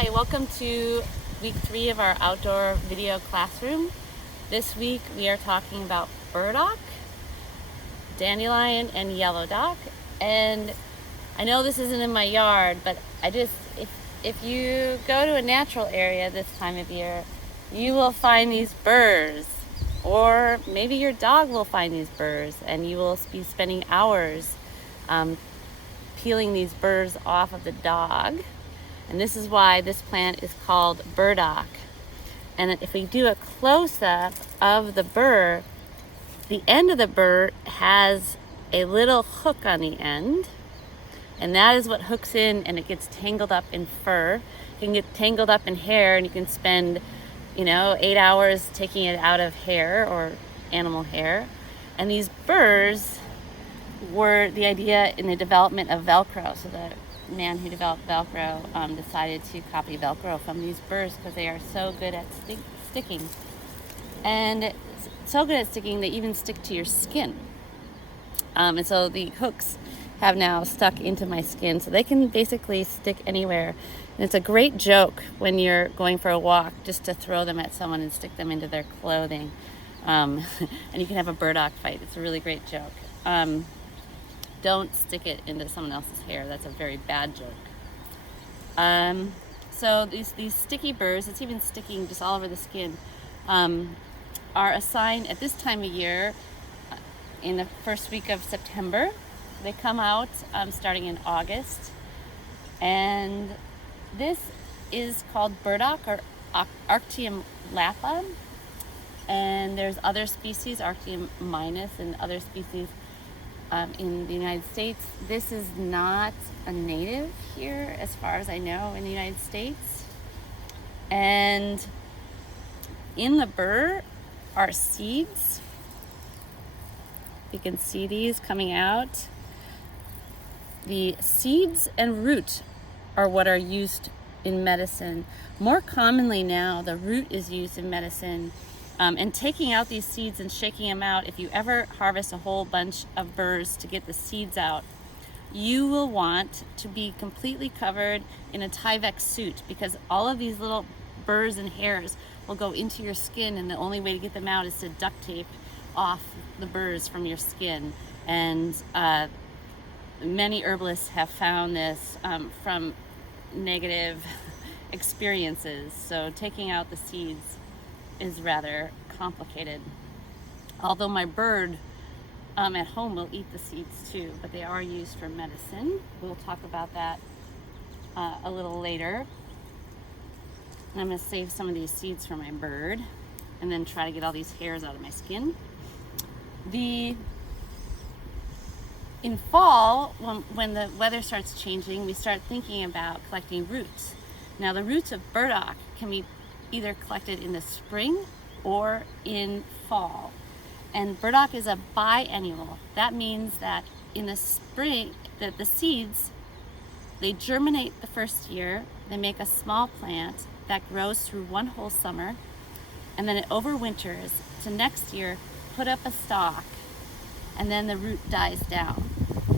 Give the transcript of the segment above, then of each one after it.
Hi, welcome to week 3 of our outdoor video classroom. This week we are talking about burdock, dandelion, and yellow dock. And I know this isn't in my yard, but if you go to a natural area this time of year, you will find these burrs, or maybe your dog will find these burrs, and you will be spending hours peeling these burrs off of the dog. And this is why this plant is called burdock. And if we do a close-up of the burr, the end of the burr has a little hook on the end, and that is what hooks in, and it gets tangled up in fur. It can get tangled up in hair, and you can spend 8 hours taking it out of hair or animal hair. And these burrs were the idea in the development of Velcro. So the man who developed Velcro decided to copy Velcro from these burrs because they are so good at sticking. And so good at sticking, they even stick to your skin. And so the hooks have now stuck into my skin, so they can basically stick anywhere. And it's a great joke when you're going for a walk just to throw them at someone and stick them into their clothing. And you can have a burdock fight. It's a really great joke. Don't stick it into someone else's hair. That's a very bad joke. So these sticky burrs, it's even sticking just all over the skin, are a sign at this time of year, in the first week of September. They come out starting in August. And this is called burdock, or Arctium lapa. And there's other species, Arctium minus and other species in the United States. This is not a native here, as far as I know, in the United States. And in the burr are seeds. You can see these coming out. The seeds and root are what are used in medicine. More commonly now, the root is used in medicine. And taking out these seeds and shaking them out, if you ever harvest a whole bunch of burrs to get the seeds out, you will want to be completely covered in a Tyvek suit, because all of these little burrs and hairs will go into your skin, and the only way to get them out is to duct tape off the burrs from your skin. And many herbalists have found this from negative experiences. So taking out the seeds is rather complicated. Although my bird at home will eat the seeds too, but they are used for medicine. We'll talk about that a little later. I'm going to save some of these seeds for my bird and then try to get all these hairs out of my skin. In fall, when the weather starts changing, we start thinking about collecting roots. Now, the roots of burdock can be either collected in the spring or in fall. And burdock is a biennial. That means that in the spring, that the seeds, they germinate the first year, they make a small plant that grows through one whole summer, and then it overwinters to next year put up a stalk, and then the root dies down.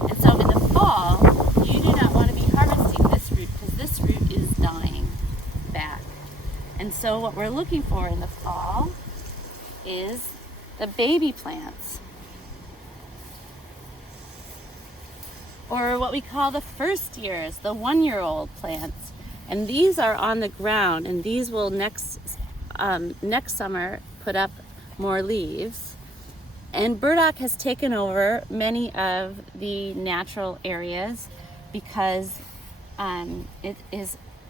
And so in the fall, you do not want to be harvesting this root, because this root is dying back. And so what we're looking for in the fall is the baby plants, or what we call the first years, the 1-year-old plants. And these are on the ground, and these will next summer put up more leaves. And burdock has taken over many of the natural areas because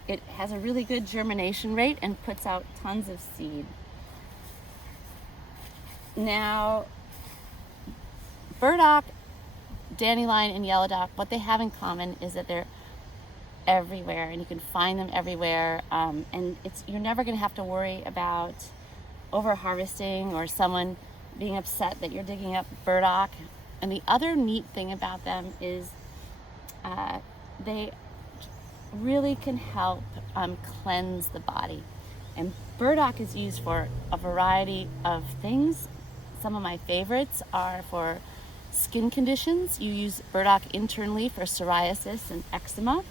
it has a really good germination rate and puts out tons of seed. Now, burdock, dandelion, and yellow dock, what they have in common is that they're everywhere, and you can find them everywhere. And you're never going to have to worry about over harvesting or someone being upset that you're digging up burdock. And the other neat thing about them is they really can help cleanse the body. And burdock is used for a variety of things. Some of my favorites are for skin conditions. You use burdock internally for psoriasis and eczema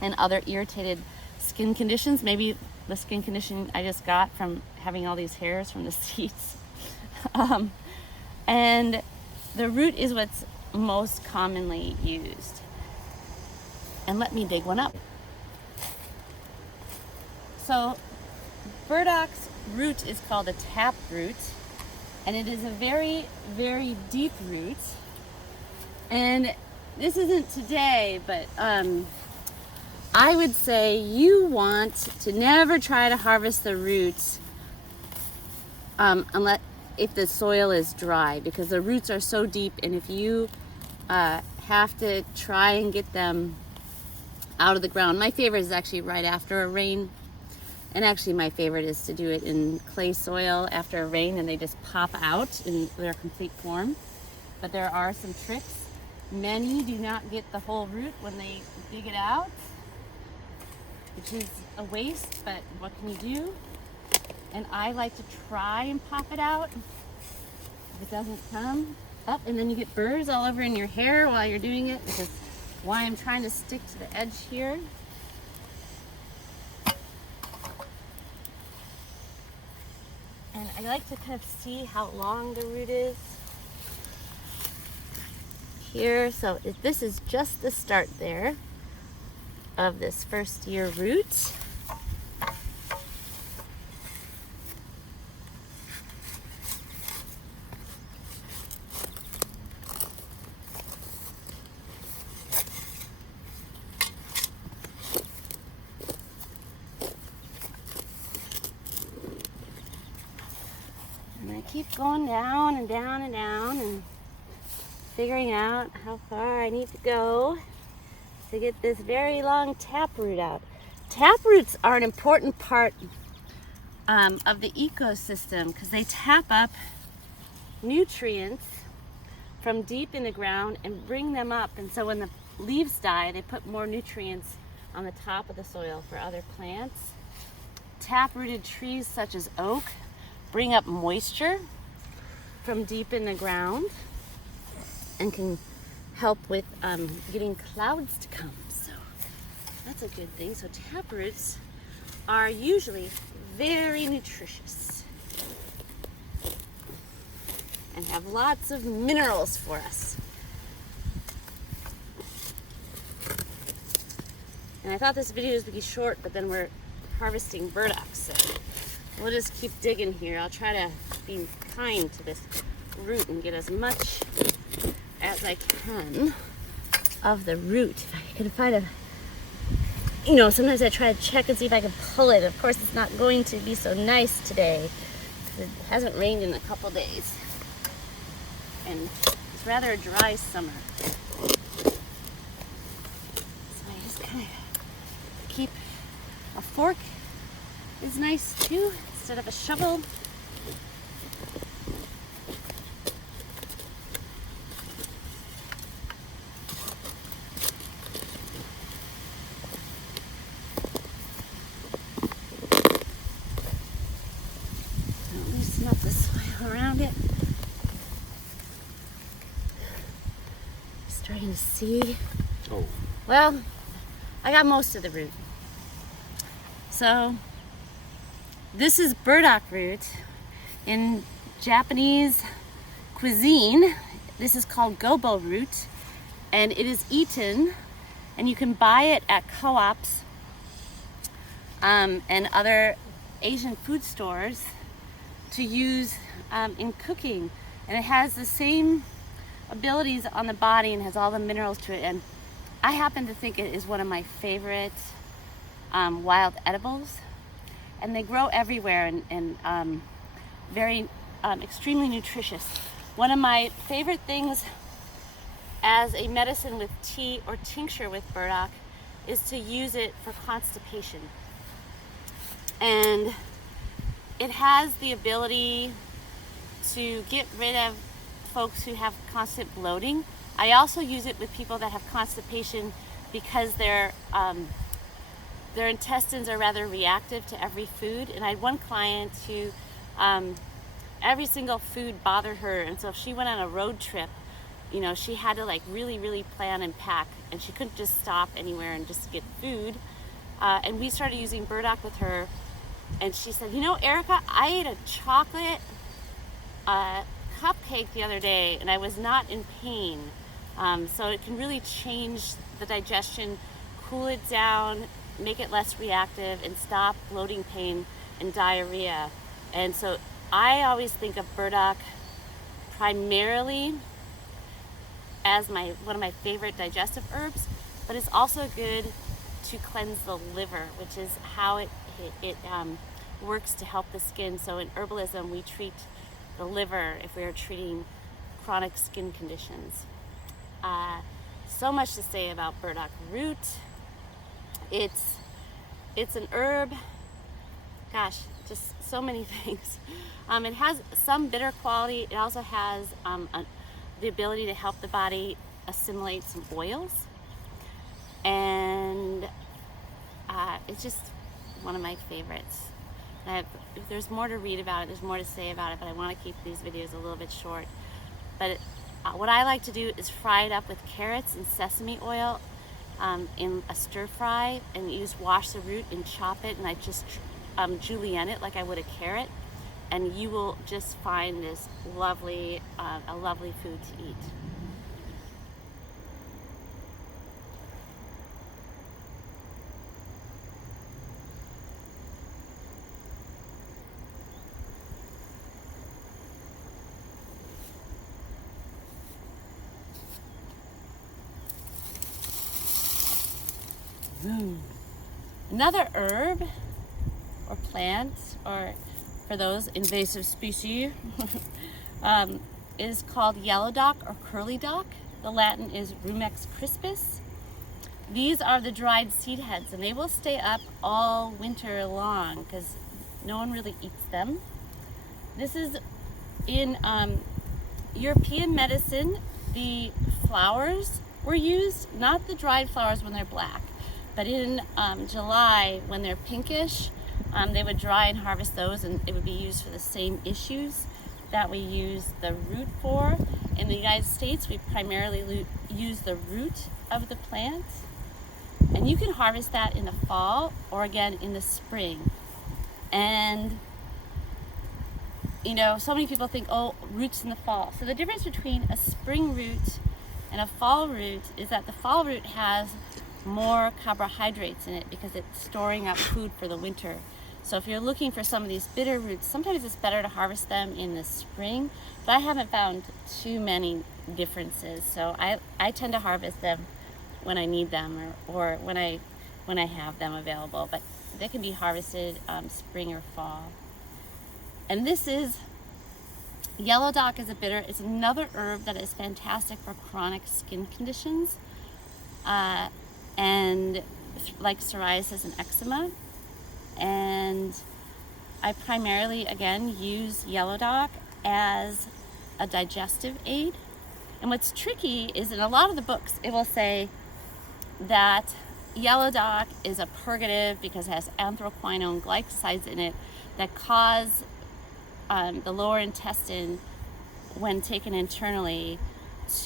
and other irritated skin conditions. Maybe the skin condition I just got from having all these hairs from the seeds. And the root is what's most commonly used. And let me dig one up. So burdoc's root is called a tap root, and it is a very, very deep root. And this isn't today, but I would say you want to never try to harvest the roots unless if the soil is dry, because the roots are so deep, and if you have to try and get them out of the ground. My favorite is actually right after a rain, and actually my favorite is to do it in clay soil after a rain, and they just pop out in their complete form. But there are some tricks. Many do not get the whole root when they dig it out, which is a waste, but what can you do? And I like to try and pop it out. If it doesn't come up, and then you get burrs all over in your hair while you're doing it, which is why I'm trying to stick to the edge here. And I like to kind of see how long the root is here. So this is just the start there of this first year root. And I keep going down and down and down and figuring out how far I need to go to get this very long taproot out. Taproots are an important part of the ecosystem because they tap up nutrients from deep in the ground and bring them up. And so when the leaves die, they put more nutrients on the top of the soil for other plants. Taprooted trees such as oak bring up moisture from deep in the ground and can help with getting clouds to come. So that's a good thing. So taproots are usually very nutritious and have lots of minerals for us. And I thought this video was going to be short, but then we're harvesting burdocks, so we'll just keep digging here. I'll try to be kind to this root and get as much as I can of the root. If I can find a, sometimes I try to check and see if I can pull it. Of course, it's not going to be so nice today because it hasn't rained in a couple days. And it's rather a dry summer. So I just kind of keep a fork is nice too, instead of a shovel. I'll loosen up the soil around it. Starting to see. Oh. Well, I got most of the root. So this is burdock root. In Japanese cuisine, this is called gobo root, and it is eaten, and you can buy it at co-ops and other Asian food stores to use in cooking. And it has the same abilities on the body and has all the minerals to it. And I happen to think it is one of my favorite wild edibles. And they grow everywhere and very extremely nutritious. One of my favorite things as a medicine with tea or tincture with burdock is to use it for constipation. And it has the ability to get rid of folks who have constant bloating. I also use it with people that have constipation because their intestines are rather reactive to every food. And I had one client who every single food bothered her, and so if she went on a road trip, she had to really plan and pack, and she couldn't just stop anywhere and just get food. And we started using burdock with her, and she said, you know, Erica, I ate a chocolate cupcake the other day and I was not in pain. So it can really change the digestion, cool it down, make it less reactive, and stop bloating pain and diarrhea. And so I always think of burdock primarily as one of my favorite digestive herbs, but it's also good to cleanse the liver, which is how it works to help the skin. So in herbalism, we treat the liver if we are treating chronic skin conditions. So much to say about burdock root. It's an herb. Gosh, just so many things. It has some bitter quality. It also has the ability to help the body assimilate some oils. And it's just one of my favorites. There's more to read about it, there's more to say about it, but I want to keep these videos a little bit short. But what I like to do is fry it up with carrots and sesame oil in a stir fry, and you just wash the root and chop it, and I just julienne it like I would a carrot, and you will just find this lovely, a lovely food to eat. Another herb or plant, or for those invasive species, is called yellow dock or curly dock. The Latin is Rumex crispus. These are the dried seed heads, and they will stay up all winter long because no one really eats them. This is in European medicine. The flowers were used, not the dried flowers when they're black, but in July when they're pinkish, they would dry and harvest those, and it would be used for the same issues that we use the root for. In the United States, we primarily use the root of the plant, and you can harvest that in the fall or again in the spring. And you know, so many people think, oh, roots in the fall. So the difference between a spring root and a fall root is that the fall root has more carbohydrates in it because it's storing up food for the winter. So if you're looking for some of these bitter roots, sometimes it's better to harvest them in the spring, but I haven't found too many differences. So I tend to harvest them when I need them, or when I have them available, but they can be harvested spring or fall. And this is yellow dock is a bitter. It's another herb that is fantastic for chronic skin conditions. And like psoriasis and eczema. And I primarily, again, use yellow dock as a digestive aid. And what's tricky is in a lot of the books, it will say that yellow dock is a purgative because it has anthraquinone glycosides in it that cause the lower intestine, when taken internally,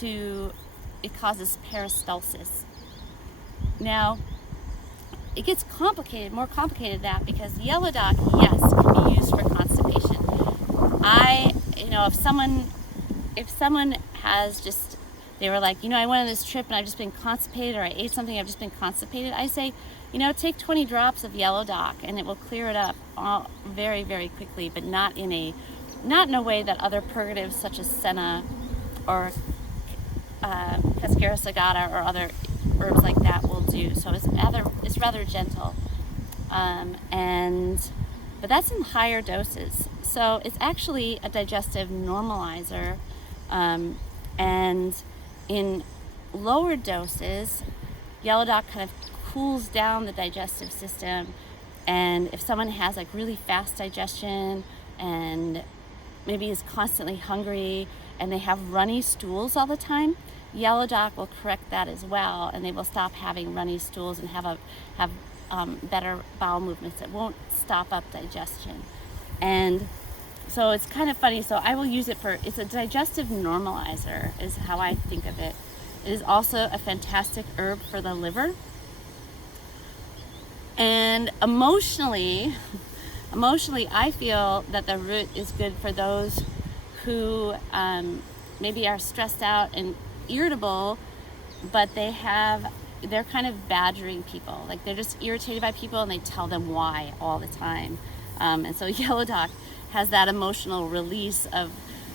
it causes peristalsis. Now, it gets complicated, more complicated than that, because yellow dock, yes, can be used for constipation. If someone has just, they were like, I went on this trip and I've just been constipated, or I ate something, I've just been constipated, I say, take 20 drops of yellow dock and it will clear it up all very, very quickly, but not in a way that other purgatives such as senna or Cascara sagrada or other herbs like that will do. So it's rather gentle, but that's in higher doses. So it's actually a digestive normalizer, and in lower doses, yellow dock kind of cools down the digestive system. And if someone has like really fast digestion and maybe is constantly hungry and they have runny stools all the time, yellow dock will correct that as well, and they will stop having runny stools and have better bowel movements. It won't stop up digestion. And so it's kind of funny. So I will use it it's a digestive normalizer is how I think of it. It is also a fantastic herb for the liver. And emotionally, I feel that the root is good for those who maybe are stressed out and irritable, but they're kind of badgering people. Like they're just irritated by people and they tell them why all the time. And so Yellow Dock has that emotional release of,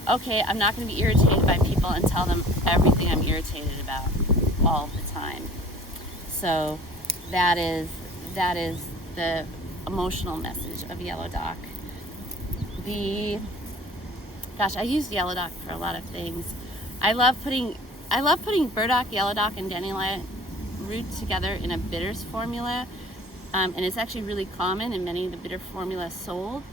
okay, I'm not going to be irritated by people and tell them everything I'm irritated about all the time. So that is the emotional message of Yellow Dock. I use Yellow Dock for a lot of things. I love putting burdock, Yellow Dock, and dandelion root together in a bitters formula, and it's actually really common in many of the bitter formulas sold.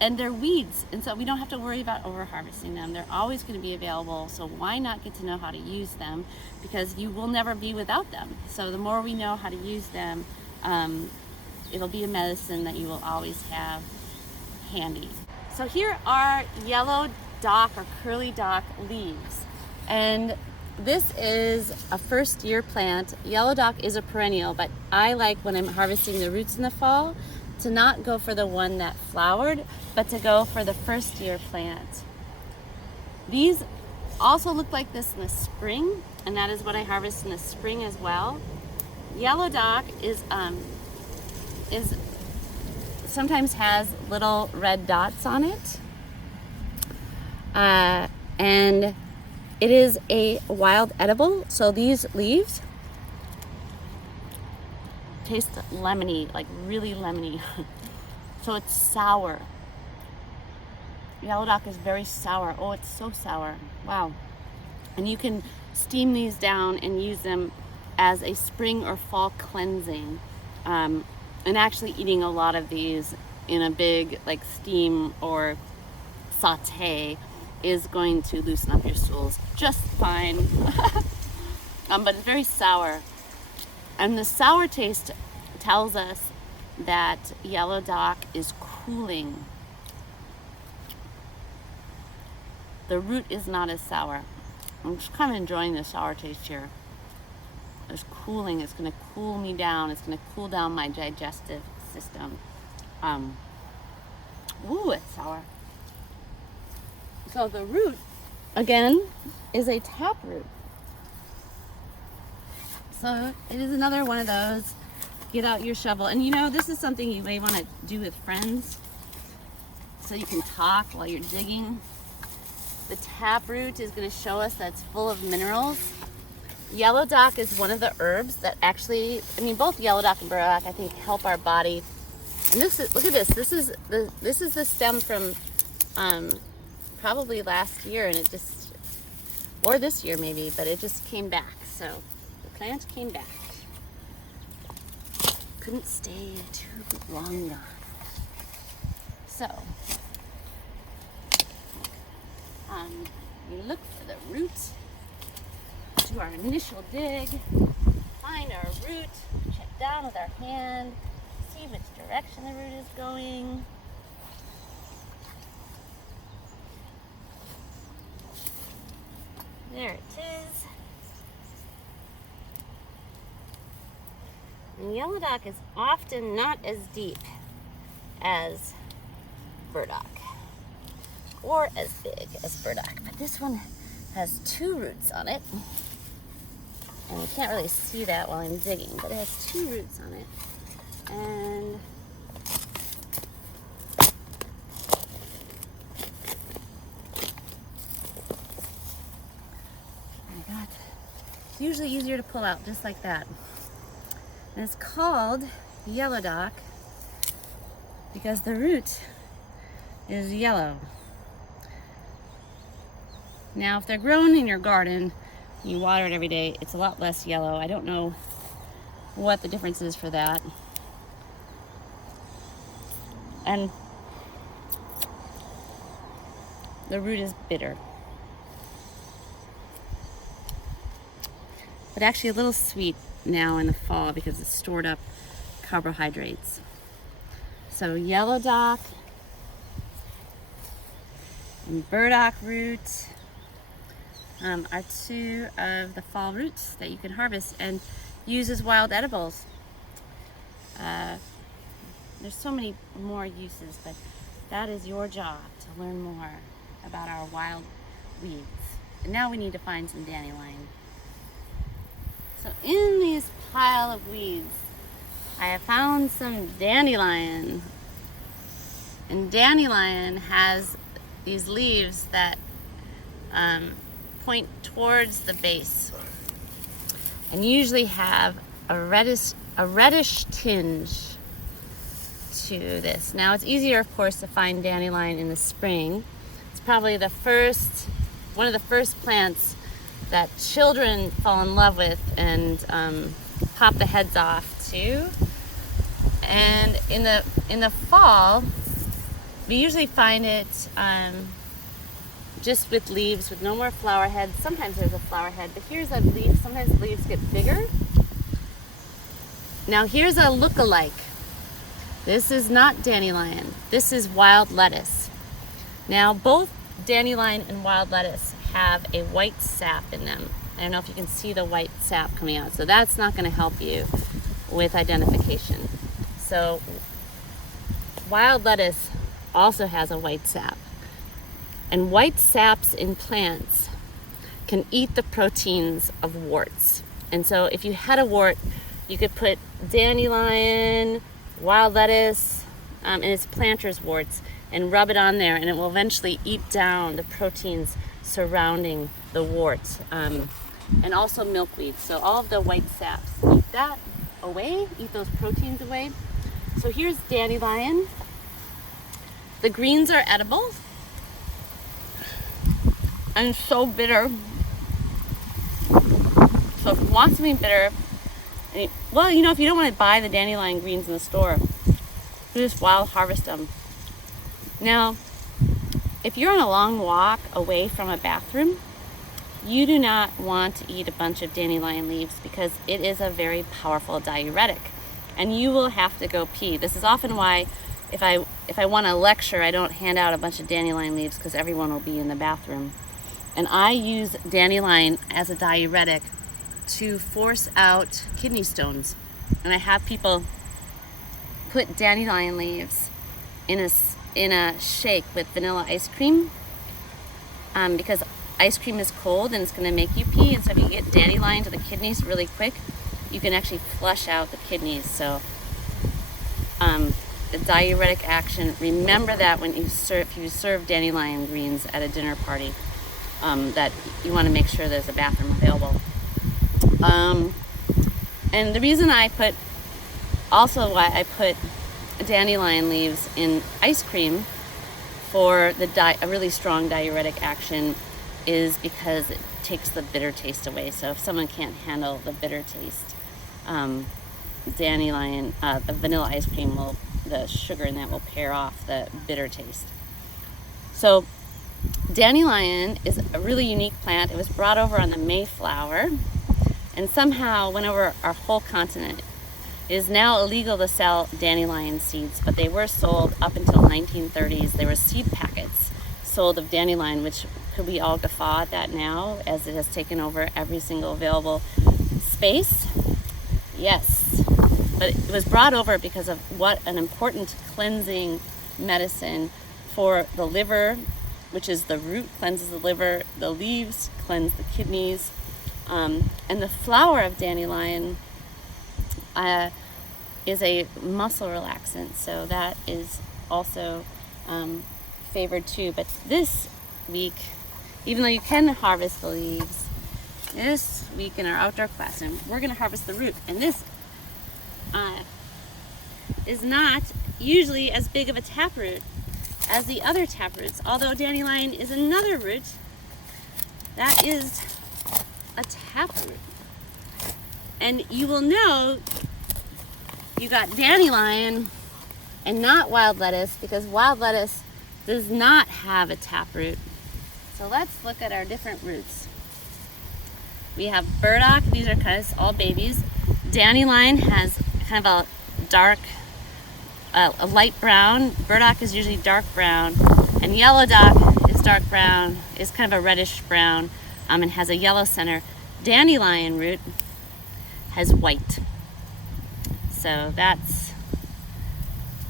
And they're weeds, and so we don't have to worry about over harvesting them. They're always going to be available, so why not get to know how to use them, because you will never be without them. So the more we know how to use them, it'll be a medicine that you will always have handy. So here are Yellow Dock or Curly Dock leaves, and this is a first year plant. Yellow Dock is a perennial, but I like, when I'm harvesting the roots in the fall, to not go for the one that flowered, but to go for the first year plant. These also look like this in the spring, and that is what I harvest in the spring as well. Yellow Dock is sometimes has little red dots on it, and it is a wild edible. So these leaves taste lemony, like really lemony. So it's sour. Yellow Dock is very sour. Oh, it's so sour. Wow. And you can steam these down and use them as a spring or fall cleansing. And actually eating a lot of these in a big like steam or saute is going to loosen up your stools just fine. But it's very sour. And the sour taste tells us that Yellow Dock is cooling. The root is not as sour. I'm just kind of enjoying the sour taste here. It's cooling. It's going to cool me down. It's going to cool down my digestive system. Ooh, it's sour. So the root, again, is a taproot. So it is another one of those, get out your shovel. And you know, this is something you may want to do with friends, so you can talk while you're digging. The taproot is going to show us that it's full of minerals. Yellow Dock is one of the herbs that actually, both Yellow Dock and burdock, I think, help our body. And this is, look at this. This is the stem from probably last year, and it just, or this year maybe, but it just came back. So the plant came back. Couldn't stay too long gone. So you look for the root. Do our initial dig, find our root, check down with our hand, see which direction the root is going. There it is. And Yellow Dock is often not as deep as burdock or as big as burdock, but this one has two roots on it. And you can't really see that while I'm digging, but it has two roots on it. And it's usually easier to pull out just like that. And it's called Yellow Dock because the root is yellow. Now, if they're grown in your garden, you water it every day, it's a lot less yellow. I don't know what the difference is for that. And the root is bitter. But actually a little sweet now in the fall because it's stored up carbohydrates. So Yellow Dock and burdock root are two of the fall roots that you can harvest and use as wild edibles. There's so many more uses, but that is your job to learn more about our wild weeds. And now we need to find some dandelion. So in this pile of weeds, I have found some dandelion. And dandelion has these leaves that point towards the base and usually have a reddish tinge to this. Now it's easier, of course, to find dandelion in the spring. It's probably one of the first plants that children fall in love with and pop the heads off to. And in the fall, we usually find it just with leaves with no more flower heads. Sometimes there's a flower head, but here's a leaf. Sometimes the leaves get bigger. Now here's a look-alike. This is not dandelion. This is wild lettuce. Now both dandelion and wild lettuce have a white sap in them. I don't know if you can see the white sap coming out, so that's not going to help you with identification. So wild lettuce also has a white sap. And white saps in plants can eat the proteins of warts. And so if you had a wart, you could put dandelion, wild lettuce, and it's planter's warts, and rub it on there, and it will eventually eat down the proteins surrounding the wart. And also milkweed. So all of the white saps eat that away, eat those proteins away. So here's dandelion. The greens are edible and so bitter. So if you want something bitter, well, you know, if you don't want to buy the dandelion greens in the store, you just wild harvest them. Now, if you're on a long walk away from a bathroom, you do not want to eat a bunch of dandelion leaves because it is a very powerful diuretic and you will have to go pee. This is often why if I want to lecture, I don't hand out a bunch of dandelion leaves because everyone will be in the bathroom. And I use dandelion as a diuretic to force out kidney stones. And I have people put dandelion leaves in a shake with vanilla ice cream because ice cream is cold and it's going to make you pee. And so if you get dandelion to the kidneys really quick, you can actually flush out the kidneys. So the diuretic action, remember that when if you serve dandelion greens at a dinner party, that you want to make sure there's a bathroom available. And the reason why I put dandelion leaves in ice cream for a really strong diuretic action is because it takes the bitter taste away. So if someone can't handle the bitter taste, dandelion, the vanilla ice cream the sugar in that will pair off the bitter taste. So dandelion is a really unique plant. It was brought over on the Mayflower and somehow went over our whole continent. It is now illegal to sell dandelion seeds, but they were sold up until 1930s. There were seed packets sold of dandelion, which could we all guffaw at that now as it has taken over every single available space? Yes, but it was brought over because of what an important cleansing medicine for the liver, which is the root cleanses the liver, the leaves cleanse the kidneys, and the flower of dandelion is a muscle relaxant, so that is also favored too. But this week, even though you can harvest the leaves, this week in our outdoor classroom, we're going to harvest the root. And this is not usually as big of a taproot as the other taproots, although dandelion is another root that is a taproot. And you will know you got dandelion and not wild lettuce because wild lettuce does not have a taproot. So let's look at our different roots. We have burdock. These are kind of all babies. Dandelion has kind of a dark, a light brown. Burdock is usually dark brown, and yellow dock is dark brown. Is kind of a reddish brown, and has a yellow center. Dandelion root has white. So that's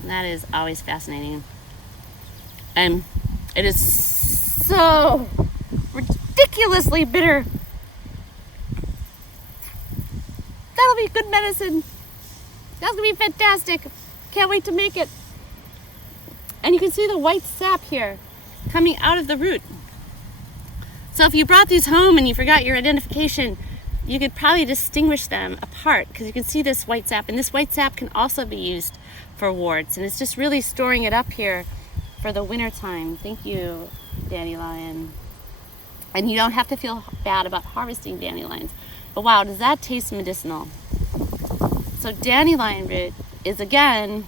That is always fascinating. And it is so ridiculously bitter. That'll be good medicine. That's gonna be fantastic. Can't wait to make it. And you can see the white sap here coming out of the root. So if you brought these home and you forgot your identification, you could probably distinguish them apart because you can see this white sap, and this white sap can also be used for warts, and it's just really storing it up here for the winter time. Thank you, dandelion. And you don't have to feel bad about harvesting dandelions. But wow, does that taste medicinal? So dandelion root is, again,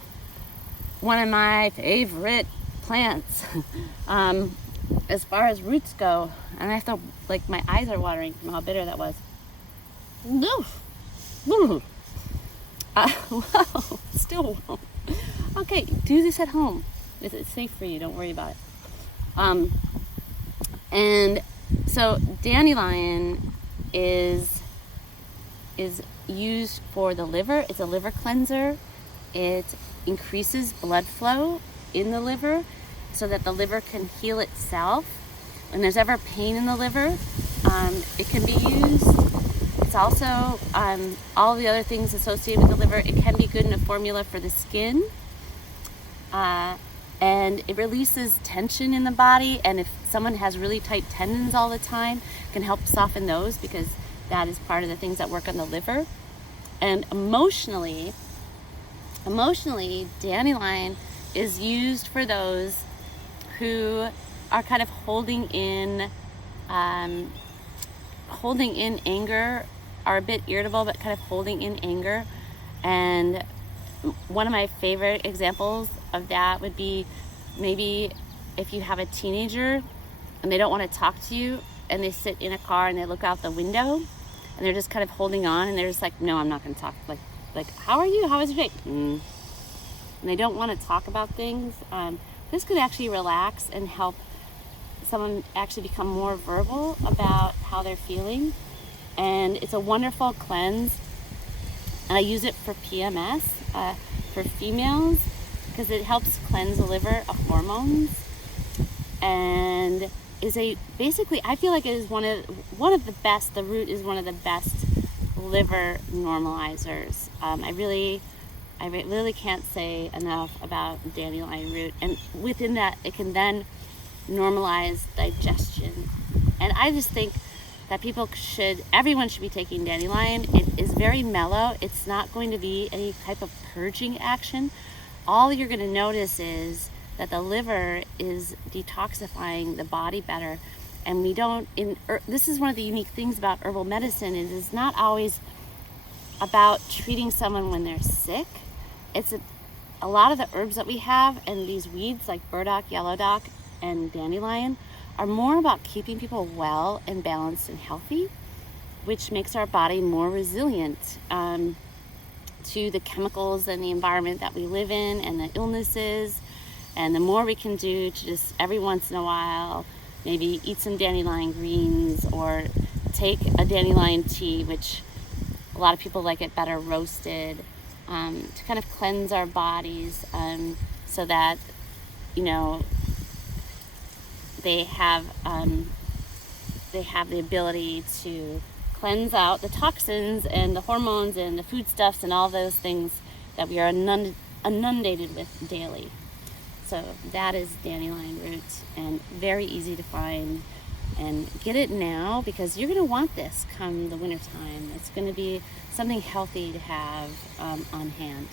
one of my favorite plants as far as roots go. And I have to, like, my eyes are watering from how bitter that was. Well, still won't. Okay, do this at home. It's safe for you, don't worry about it. And so dandelion is used for the liver. It's a liver cleanser. It increases blood flow in the liver so that the liver can heal itself. When there's ever pain in the liver, it can be used. It's also all the other things associated with the liver. It can be good in a formula for the skin. And it releases tension in the body, and if someone has really tight tendons all the time, it can help soften those because that is part of the things that work on the liver. And emotionally, dandelion is used for those who are kind of holding in anger, are a bit irritable, but kind of holding in anger. And one of my favorite examples of that would be maybe if you have a teenager and they don't want to talk to you, and they sit in a car and they look out the window and they're just kind of holding on, and they're just like, no, I'm not going to talk. Like, how are you? How was your day? And they don't want to talk about things. This could actually relax and help someone actually become more verbal about how they're feeling. And it's a wonderful cleanse. And I use it for PMS, for females, because it helps cleanse the liver of hormones, and basically I feel like it is one of the best. The root is one of the best liver normalizers. I really can't say enough about dandelion root, and within that it can then normalize digestion. And I just think that everyone should be taking dandelion. It is very mellow. It's not going to be any type of purging action. All you're going to notice is that the liver is detoxifying the body better. And this is one of the unique things about herbal medicine, is it's not always about treating someone when they're sick. It's a lot of the herbs that we have and these weeds like burdock, yellow dock, and dandelion are more about keeping people well and balanced and healthy, which makes our body more resilient to the chemicals and the environment that we live in and the illnesses. And the more we can do to just every once in a while maybe eat some dandelion greens or take a dandelion tea, which a lot of people like it better roasted, to kind of cleanse our bodies, so that, they have the ability to cleanse out the toxins and the hormones and the foodstuffs and all those things that we are inundated with daily. So that is dandelion root, and very easy to find. And get it now, because you're going to want this come the winter time. It's going to be something healthy to have on hand.